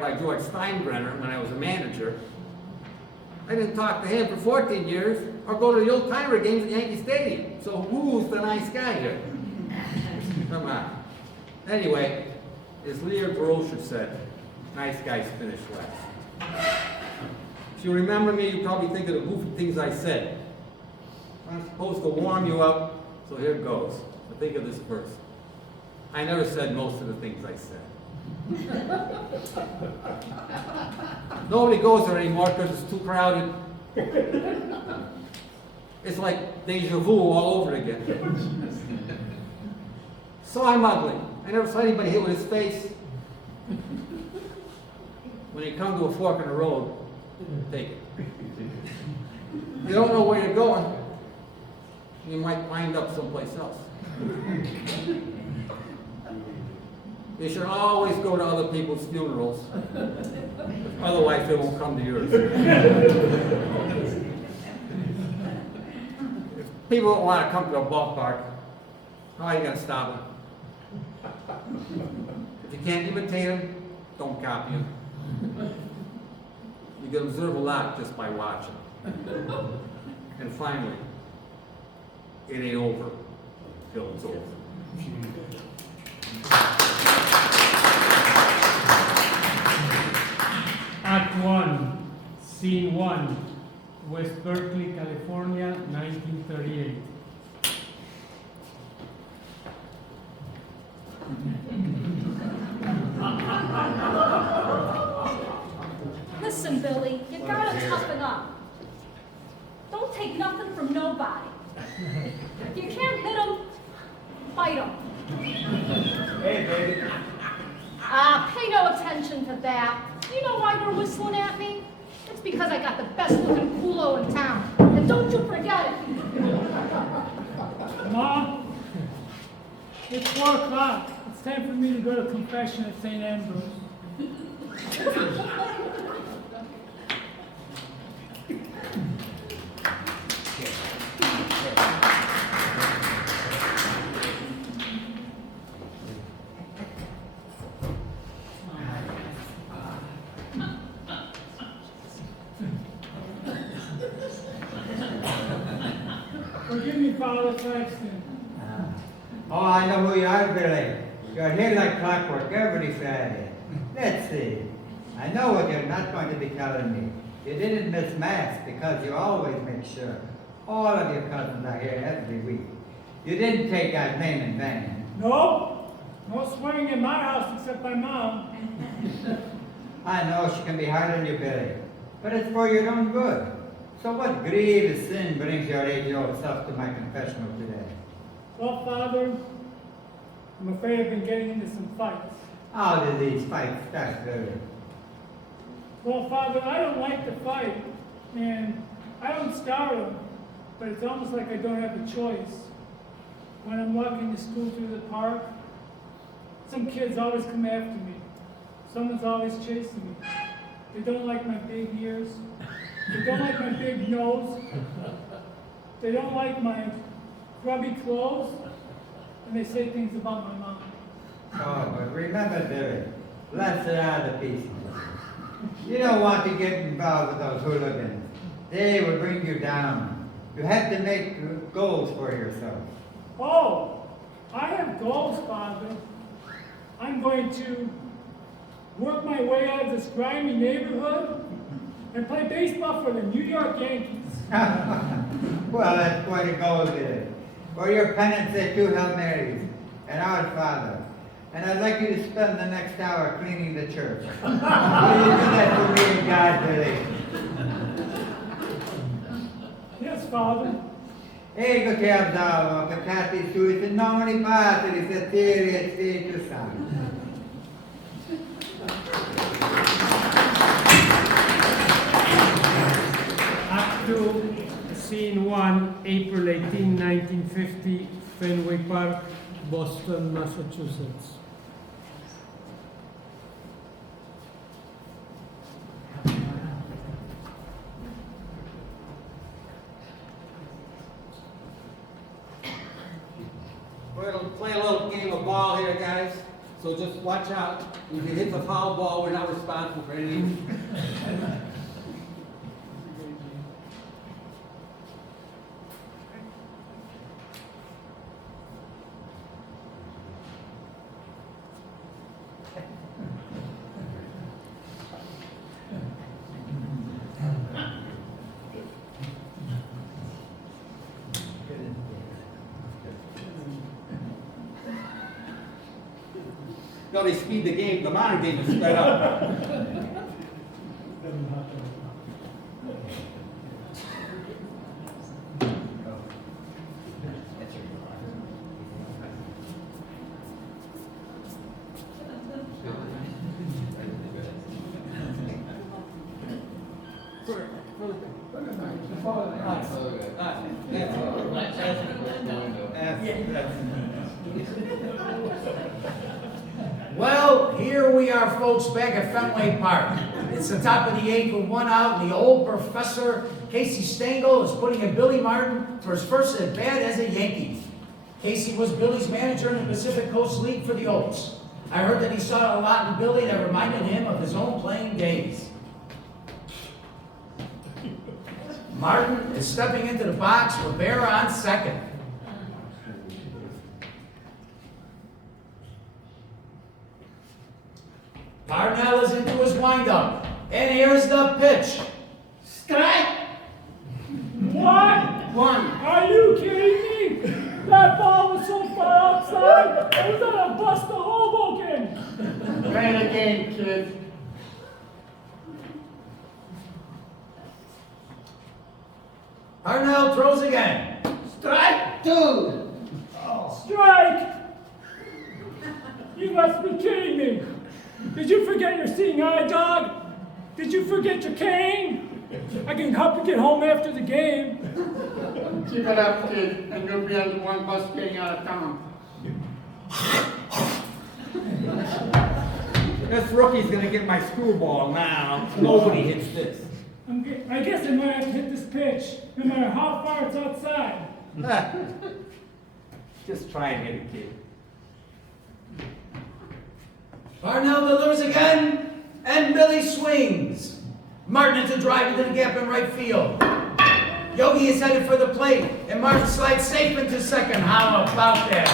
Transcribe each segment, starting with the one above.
by George Steinbrenner when I was a manager. I didn't talk to him for 14 years or go to the old timer games at Yankee Stadium. So who's the nice guy here? Come on. Anyway, as Lear Grosher said, nice guys finish last. If you remember me, you probably think of the goofy things I said. I'm supposed to warm you up, so here it goes. But think of this first. I never said most of the things I said. Nobody goes there anymore because it's too crowded. It's like deja vu all over again. So I'm ugly. I never saw anybody hit with his face. When you come to a fork in the road, take it. You don't know where you're going, you might wind up someplace else. You should always go to other people's funerals. Otherwise, they won't come to yours. If people don't want to come to a ballpark, how are you going to stop them? If you can't imitate them, don't copy them. You can observe a lot just by watching. And finally, it ain't over till it's over. Act 1, Scene 1, West Berkeley, California, 1938. Listen, Billy, you gotta toughen up. Don't take nothing from nobody. If you can't hit them, fight them. Hey, baby. Pay no attention to that. You know why they're whistling at me? It's because I got the best looking culo in town. And don't you forget it. Mom, it's 4 o'clock. It's time for me to go to confession at St. Ambrose. Forgive me, Father Claxton. Oh, I know who you are, Billy. You're here like clockwork every Friday. Let's see. I know what you're not going to be telling me. You didn't miss Mass because you always make sure all of your cousins are here every week. You didn't take God's name in vain. No, no swearing in my house except by Mom. I know she can be hard on you, Billy, but it's for your own good. So what grievous sin brings your age-old self to my confessional today? Well, Father, I'm afraid I've been getting into some fights. How did these fights start, Billy? Well, Father, I don't like to fight, and I don't start them, but it's almost like I don't have a choice. When I'm walking to school through the park, some kids always come after me. Someone's always chasing me. They don't like my big ears. They don't like my big nose. They don't like my grubby clothes. And they say things about my mom. Oh, but remember, Billy, blessed are the peacemakers. You don't want to get involved with those hooligans. They will bring you down. You have to make goals for yourself. Oh, I have goals, Father. I'm going to work my way out of this grimy neighborhood and play baseball for the New York Yankees. Well, that's quite a goal, Billy. For your penance, say 2 Hail Marys and Our Father. And I'd like you to spend the next hour cleaning the church. Will you do that for me and God, Billy? Yes, Father. Ego ti absolvo, peccati sui, in nome di Patri, Fratelli e Spirito Santo. Act 2, Scene 1, April 18, 1950, Fenway Park, Boston, Massachusetts. We're going to play a little game of ball here, guys. So just watch out. If you hit the foul ball, we're not responsible. responsible for any of it. No, they speed the game, the modern game is sped up. Well, here we are, folks, back at Fenway Park. It's the top of the eighth with one out, and the old professor, Casey Stengel, is putting in Billy Martin for his first at bat as a Yankee. Casey was Billy's manager in the Pacific Coast League for the Oaks. I heard that he saw a lot in Billy that reminded him of his own playing days. Martin is stepping into the box, Rivera on second. Parnell is into his windup, and here's the pitch. Strike! What? One. Are you kidding me? That ball was so far outside, it was gonna bust the Hoboken. Play the game, kid. Parnell throws again. Strike two. Strike! You must be kidding me. Did you forget your seeing eye, dog? Did you forget your cane? I can help you get home after the game. Keep it up, kid, and you'll be on the one bus getting out of town. This rookie's gonna get my screwball now. Nobody hits this. I guess I might have to hit this pitch, no matter how far it's outside. Just try and hit it, kid. Parnell delivers again, and Billy swings. Martin into drive into the gap in right field. Yogi is headed for the plate, and Martin slides safe into second. How about that?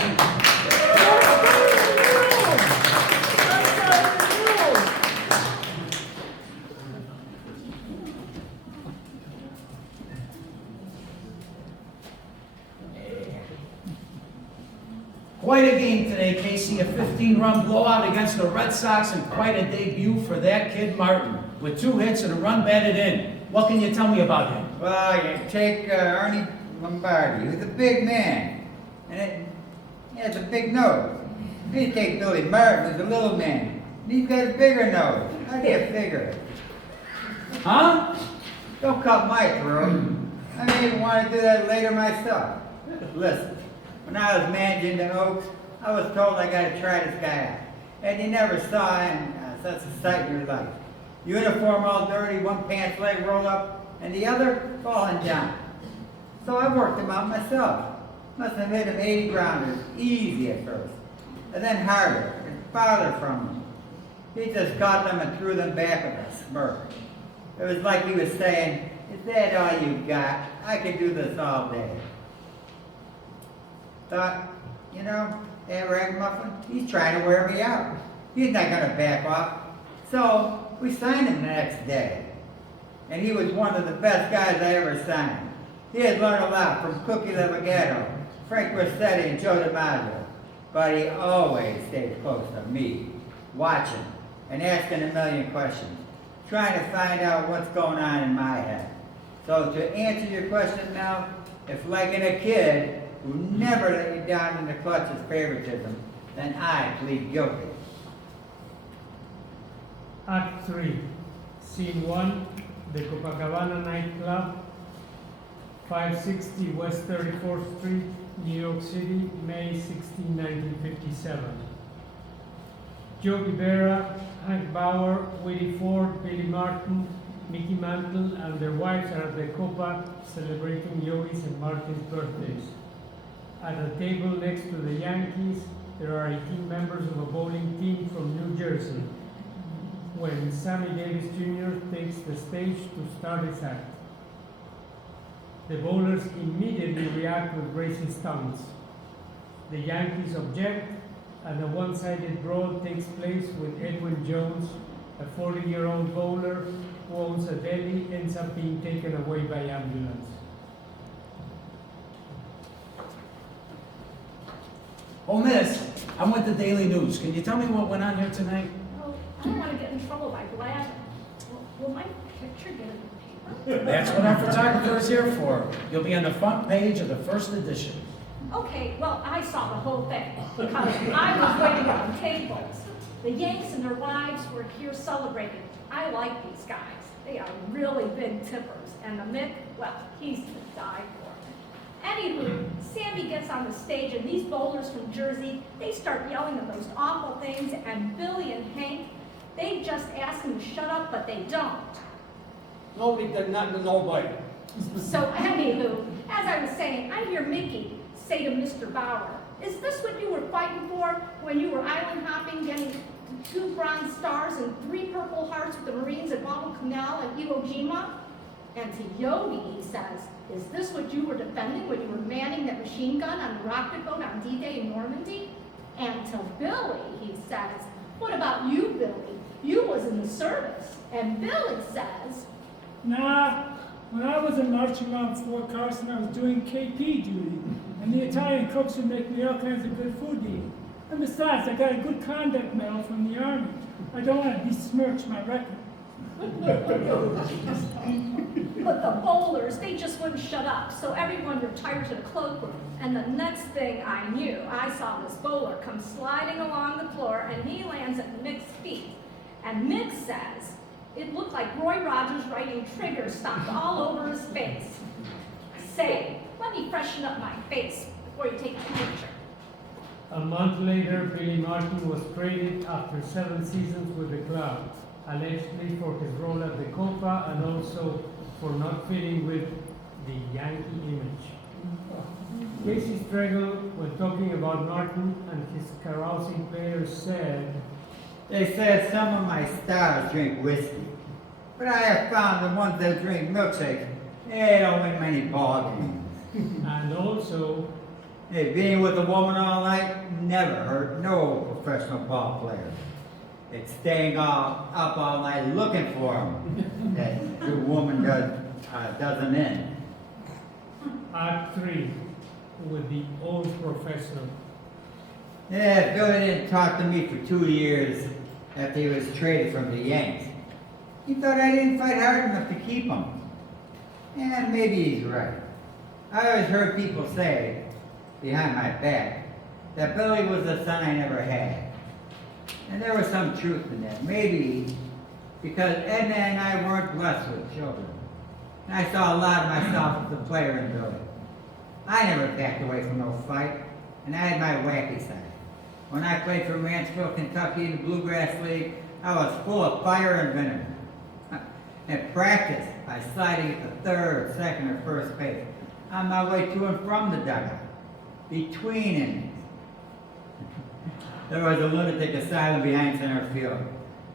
Quite a game today, Casey. A 15-run blowout against the Red Sox, and quite a debut for that kid Martin, with 2 hits and a run batted in. What can you tell me about him? Well, you take Ernie Lombardi, who's a big man, and he has a big nose. Then you take Billy Martin, who's a little man, and he's got a bigger nose. How do you figure it? Huh? Don't cut my throat. I may even want to do that later myself. Listen, when I was managing the Oaks, I was told I got to try this guy out. And you never saw him such a sight in your life. Uniform all dirty, one pants leg rolled up, and the other falling down. So I worked him out myself. Must have hit him 80 grounders, easy at first, and then harder, and farther from him. He just caught them and threw them back with a smirk. It was like he was saying, "Is that all you got? I could do this all day." Thought, you know, that ragamuffin, he's trying to wear me out. He's not going to back off. So we signed him the next day. And he was one of the best guys I ever signed. He had learned a lot from Cookie Levigato, Frank Rossetti, and Joe DiMaggio. But he always stayed close to me, watching and asking a million questions, trying to find out what's going on in my head. So to answer your question now, if liking a kid who never let you down in the clutch of favoritism, then I plead guilty. Act 3, Scene 1, the Copacabana nightclub, 560 West 34th Street, New York City, May 16, 1957. Joe Rivera, Hank Bauer, Willie Ford, Billy Martin, Mickey Mantle, and their wives are at the Copa celebrating Yogi's and Martin's birthdays. At a table next to the Yankees, there are 18 members of a bowling team from New Jersey. when Sammy Davis Jr. takes the stage to start his act. The bowlers immediately react with racing stunts. The Yankees object, and a one-sided brawl takes place with Edwin Jones, a 40-year-old bowler who owns a deli, ends up being taken away by ambulance. Oh, miss, I'm with the Daily News. Can you tell me what went on here tonight? Oh, I don't want to get in trouble by blabbing. Will my picture get in the paper? That's what our photographer is here for. You'll be on the front page of the first edition. Okay, well, I saw the whole thing because I was waiting on tables. The Yanks and their wives were here celebrating. I like these guys. They are really big tippers. And the Mick, well, he's to die for. Anywho, Sammy gets on the stage and these bowlers from Jersey, they start yelling the most awful things, and Billy and Hank, they just ask him to shut up, but they don't. Nobody did nothing to nobody. So anywho, as I was saying, I hear Mickey say to Mr. Bauer, "Is this what you were fighting for when you were island hopping, getting 2 bronze stars and 3 purple hearts with the Marines at Guadalcanal and Iwo Jima?" And to Yogi, he says, "Is this what you were defending when you were manning that machine gun on the rocket boat on D-Day in Normandy?" And to Billy, he says, "What about you, Billy? You was in the service." And Billy says, Nah, when I was in marching around Fort Carson, I was doing KP duty, and the Italian cooks would make me all kinds of good food to eat. And besides, I got a good conduct medal from the Army. I don't want to besmirch my record. but the bowlers, they just wouldn't shut up, so everyone retired to the cloakroom. And the next thing I knew, I saw this bowler come sliding along the floor, and he lands at Mick's feet. And Mick says, it looked like Roy Rogers writing trigger stomped all over his face. Say, let me freshen up my face before you take my picture. A month later, Billy Martin was traded after 7 seasons with the club, allegedly for his role at the Copa and also for not fitting with the Yankee image. Casey Stregel, when talking about Martin and his carousing players, said, They said some of my stars drink whiskey, but I have found the ones that drink milkshakes, they don't win many ball games. and also, Hey, being with a woman all night never hurt no professional ball player. It's staying up all night looking for them that the woman doesn't end. Act 3, with the old professor. Yeah, Billy didn't talk to me for 2 years after he was traded from the Yanks. He thought I didn't fight hard enough to keep him. And maybe he's right. I always heard people say, behind my back, that Billy was the son I never had. And there was some truth in that. Maybe because Edna and I weren't blessed with children. And I saw a lot of myself as a player in Billy. I never backed away from no fight, and I had my wacky side. When I played for Mansfield, Kentucky in the Bluegrass League, I was full of fire and vinegar. At practice, I sliding at the third, second, or first base, on my way to and from the dugout, between innings. There was a lunatic asylum behind center field.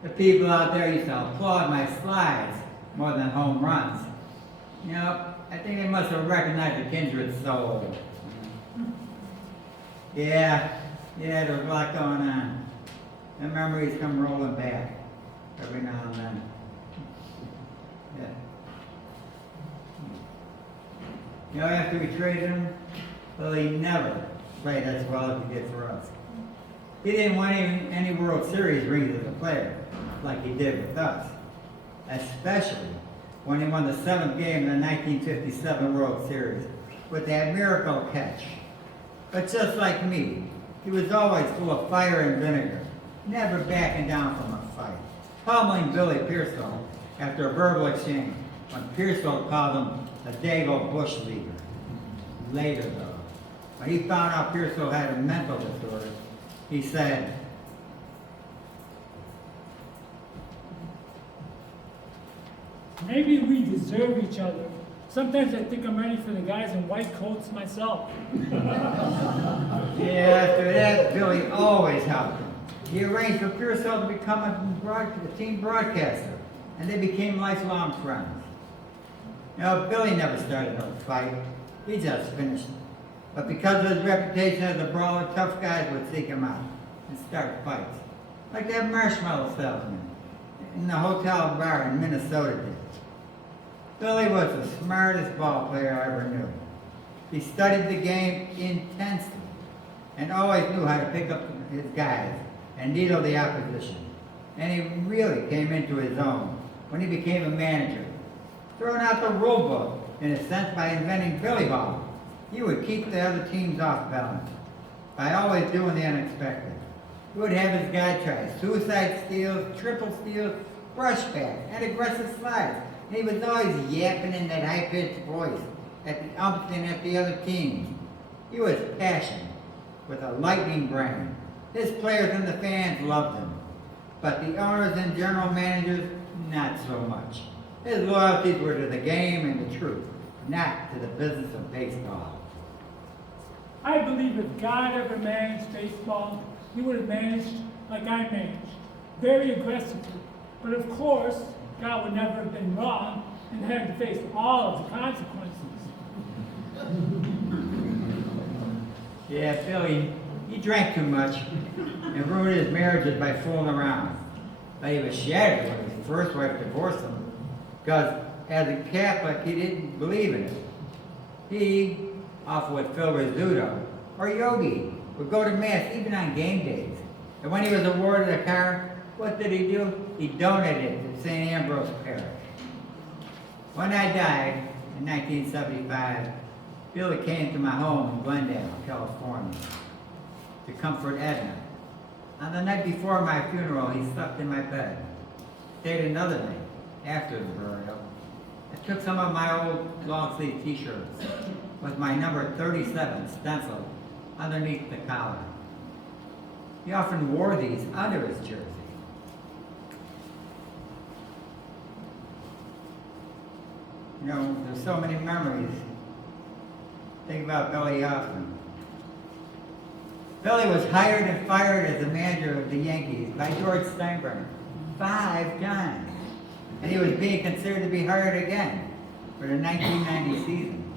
The people out there used to applaud my slides more than home runs. You know, I think they must have recognized the kindred soul. Yeah, there was a lot going on. The memories come rolling back every now and then. Yeah. You know, after we traded him, well, he never played as well as he did for us. He didn't win any World Series rings as a player, like he did with us. Especially when he won the 7th game in the 1957 World Series with that miracle catch. But just like me, he was always full of fire and vinegar, never backing down from a fight, pummeling Billy Pearsall after a verbal exchange when Pearsall called him a Dago Bush leader. Later, though, when he found out Pearsall had a mental disorder, he said, Maybe we deserve each other. Sometimes I think I'm ready for the guys in white coats myself. yeah, after that, Billy always helped him. He arranged for Pearsall to become a team broadcaster, and they became lifelong friends. Now, Billy never started a fight. He just finished it. But because of his reputation as a brawler, tough guys would seek him out and start fights. Like that marshmallow salesman in the hotel bar in Minnesota did. Billy was the smartest ball player I ever knew. He studied the game intensely and always knew how to pick up his guys and needle the opposition. And he really came into his own when he became a manager, throwing out the rule book in a sense by inventing Billy Ball. He would keep the other teams off balance by always doing the unexpected. He would have his guy try suicide steals, triple steals, brushback, and aggressive slides. And he was always yapping in that high-pitched voice at the umps and at the other teams. He was passionate with a lightning brain. His players and the fans loved him, but the owners and general managers, not so much. His loyalties were to the game and the truth, not to the business of baseball. I believe if God ever managed baseball, he would have managed like I managed, very aggressively. But of course, God would never have been wrong and had to face all of the consequences. Yeah, Billy, he drank too much and ruined his marriages by fooling around. But he was shattered when his first wife divorced him, because as a Catholic, he didn't believe in it. He, off with Phil Rizzuto or Yogi, would go to Mass even on game days. And when he was awarded a car, what did he do? He donated it to St. Ambrose Parish. When I died in 1975, Billy came to my home in Glendale, California, to comfort Edna. On the night before my funeral, he slept in my bed. Stayed another night after the burial. I took some of my old long-sleeve t-shirts with my number 37 stenciled underneath the collar. He often wore these under his jersey. You know, there's so many memories. Think about Billy Hoffman. Billy was hired and fired as the manager of the Yankees by George Steinbrenner 5 times. And he was being considered to be hired again for the 1990 season.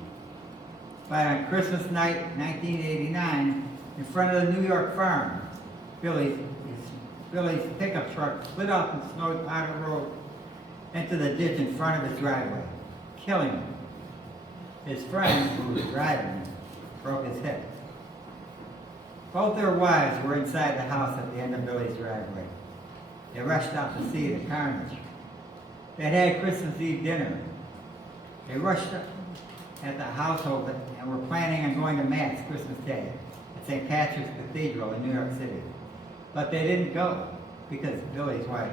But on Christmas night, 1989, in front of the New York farm, Billy's pickup truck split off the snowy part of the road into the ditch in front of his driveway, killing him. His friend, who was driving, broke his hip. Both their wives were inside the house at the end of Billy's driveway. They rushed out to see the carnage. They had Christmas Eve dinner. They rushed up at the household and were planning on going to Mass Christmas Day at St. Patrick's Cathedral in New York City. But they didn't go because Billy's wife,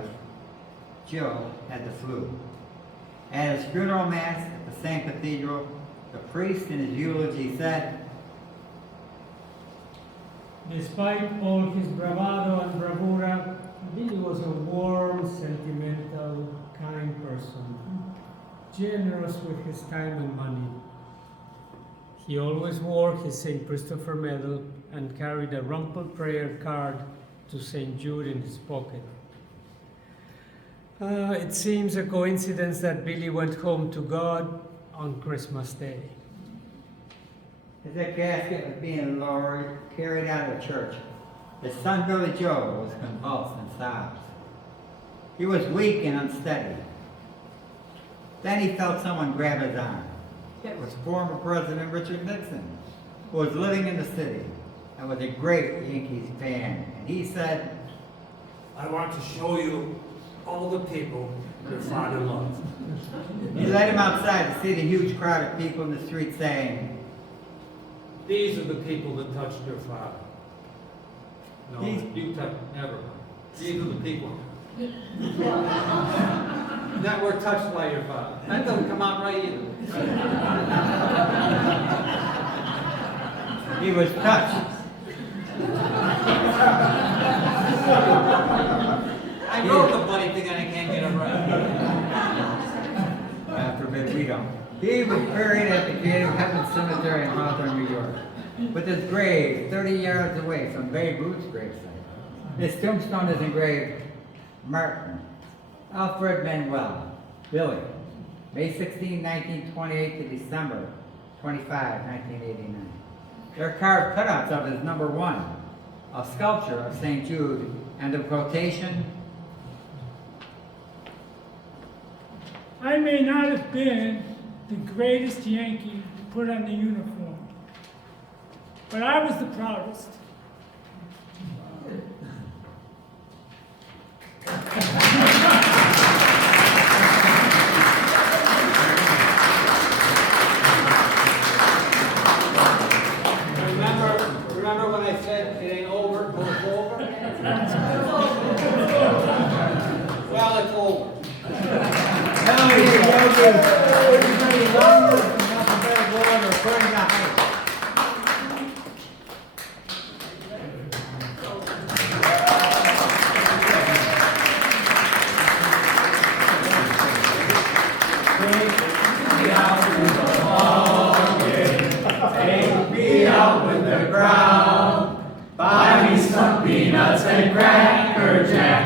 Jill, had the flu. At his funeral Mass at the same cathedral, the priest in his eulogy said, "Despite all his bravado and bravura, Billy was a warm, sentimental, kind person, generous with his time and money. He always wore his St. Christopher medal and carried a rumpled prayer card to St. Jude in his pocket. It seems a coincidence that Billy went home to God on Christmas Day." As that casket was being lowered, carried out of church, his son Billy Joe was convulsed in sobs. He was weak and unsteady. Then he felt someone grab his arm. It was former President Richard Nixon, who was living in the city and was a great Yankees fan. And he said, I want to show you all the people your father loves. he led him outside to see the huge crowd of people in the street saying, These are the people that touched your father. No, These- you touched, never. These are the people that were touched by your father. That doesn't come out right either. he was touched. I wrote the funny thing and I can't get it right. God forbid we don't. He was buried at the Gate of Heaven Cemetery in Hawthorne, New York, with his grave 30 yards away from Babe Ruth's gravesite. His tombstone is engraved, Martin. Alfred Manuel. Billy. May 16, 1928 to December 25, 1989. They're carved cutouts of his number 1, a sculpture of St. Jude, end of quotation. I may not have been the greatest Yankee to put on the uniform, but I was the proudest. Remember when I said it ain't over till it's over? Well, it's over. Everybody longer from alphabetical order according to height. Take me out with the crowd. Buy me some peanuts and cracker jack.